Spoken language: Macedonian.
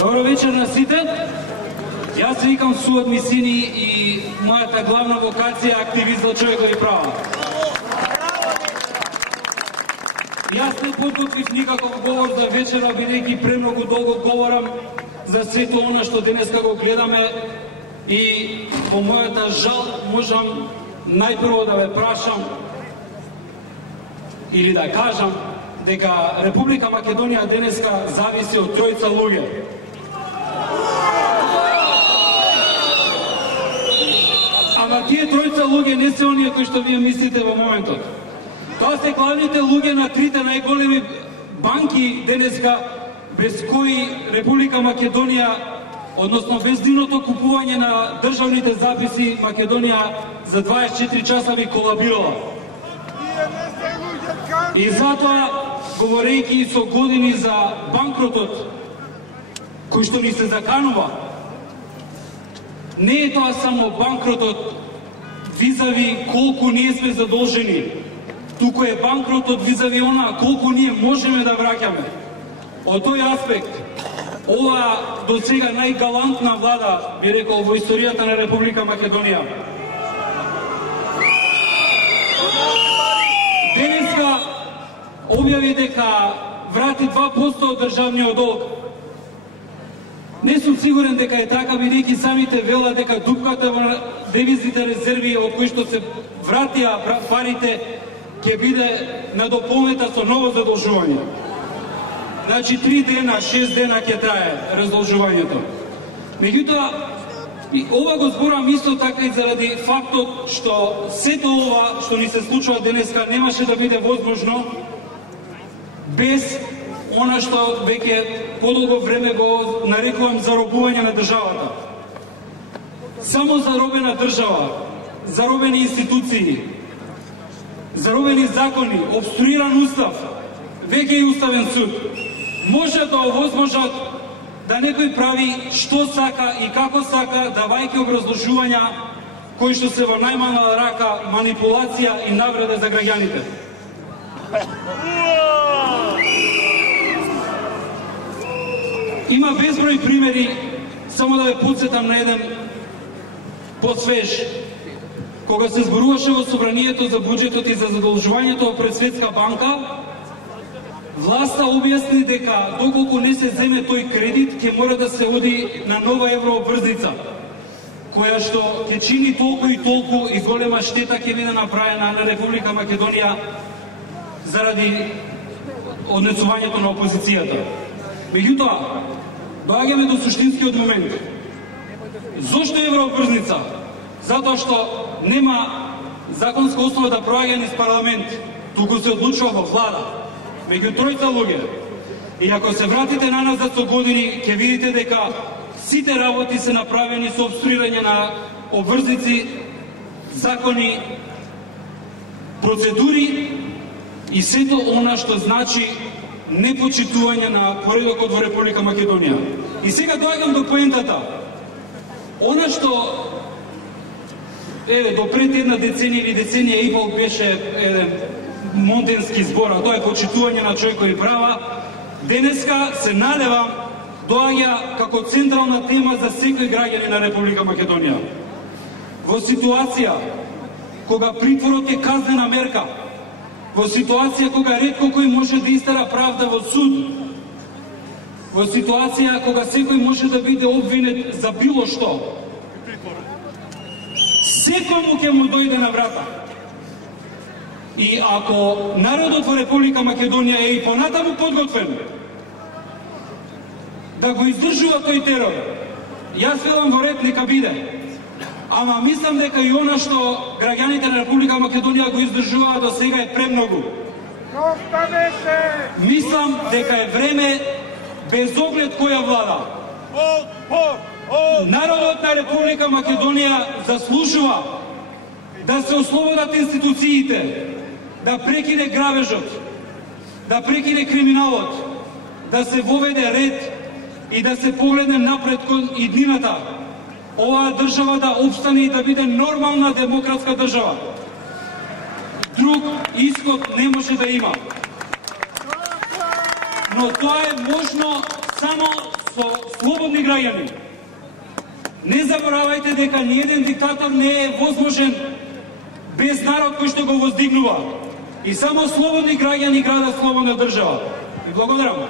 Добро вечер на сите. Јас се викам Суад Мисини и мојата главна вокација е активист за човекови права. Јас не подготвив никаков говор за вечера, бидејќи премногу долго говорам за сето она што денеска го гледаме и по мојата жал можам најпрво да ве прашам или да кажам дека Република Македонија денеска зависи од тројца луѓе. Ама тие тројца луѓе не се оние кои што вие мислите во моментот. Тоа се главните луѓе на трите најголеми банки денеска, без кои Република Македонија, односно без нивното купување на државните записи, Македонија за 24 часа би колабирала. И затоа, говорејќи со години за банкротот кој што ни се заканува, не е тоа само банкротот визави колку ние сме задолжени, туку е банкротот визави она колку ние можеме да враќаме. Од тој аспект, ова до сега најгалантна влада, би рекол, во историјата на Република Македонија, денеска објави дека врати 2% од државниот долг. Не сум сигурен дека е така, бидејќи самите велат дека дупката во девизните резерви од кои што се вратија парите ќе биде надополнета со ново задолжување. Значи 3 дена, 6 дена ќе трае раздолжувањето. Меѓутоа, ова го зборам исто така и заради фактот што сето ова што ни се случува денеска немаше да биде возможно без она што веќе подолго време го нарекувам заробување на државата. Само заробена држава, заробени институции, заробени закони, обструиран устав, веќе и уставен суд, може да овозможат да некој прави што сака и како сака, давајќи образложувања кои што се во најмала рака манипулација и навреда за граѓаните. Има безброј примери, само да ве потсетам на еден посвеж. Кога се зборуваше во собранието за буџетот и за задолжувањето пред Светска банка, власта објасни дека доколку не се земе тој кредит, ќе мора да се оди на нова еврообврзница, која што ќе чини толку и толку и голема штета ќе биде направена на Република Македонија заради однесувањето на опозицијата. Меѓутоа, доаѓаме до суштинскиот момент. Зошто еврообврзница? Затоа што нема законска основа да проаѓа низ парламент, туку се одлучува во влада, меѓу тројца луѓе. И ако се вратите на назад со години, ќе видите дека сите работи се направени со обструирање на обврзници, закони, процедури и сето она што значи непочитување на поредокот во Република Македонија. И сега доаѓам до поентата. Она што до пред една деценија или деценија и пол беше еден монтенски збор, а тоа е почитување на човекови права, денеска се налева, доаѓа како централна тема за секој граѓанин на Република Македонија. Во ситуација кога притворот е казнена мерка, во ситуација кога ретко кој може да истера правда во суд, во ситуација кога секој може да биде обвинет за било што, секој му ќе му дојде на врата. И ако народот во Република Македонија е и понатаму подготвен да го издржува тој терор, јас велам во ред нека биде. Ама мислам дека и она што граѓаните на Република Македонија го издржуваат до сега е премногу. Мислам дека е време, без оглед која влада, народот на Република Македонија заслужува да се ослободат институциите, да прекине грабежот, да прекине криминалот, да се воведе ред и да се погледне напред кон иднината. Оваа држава да опстане и да биде нормална демократска држава. Друг исход не може да има. Но тоа е можно само со слободни граѓани. Не заборавајте дека ниеден диктатор не е возможен без народ кој што го воздигнува. И само слободни граѓани градат слободна држава. И благодарам.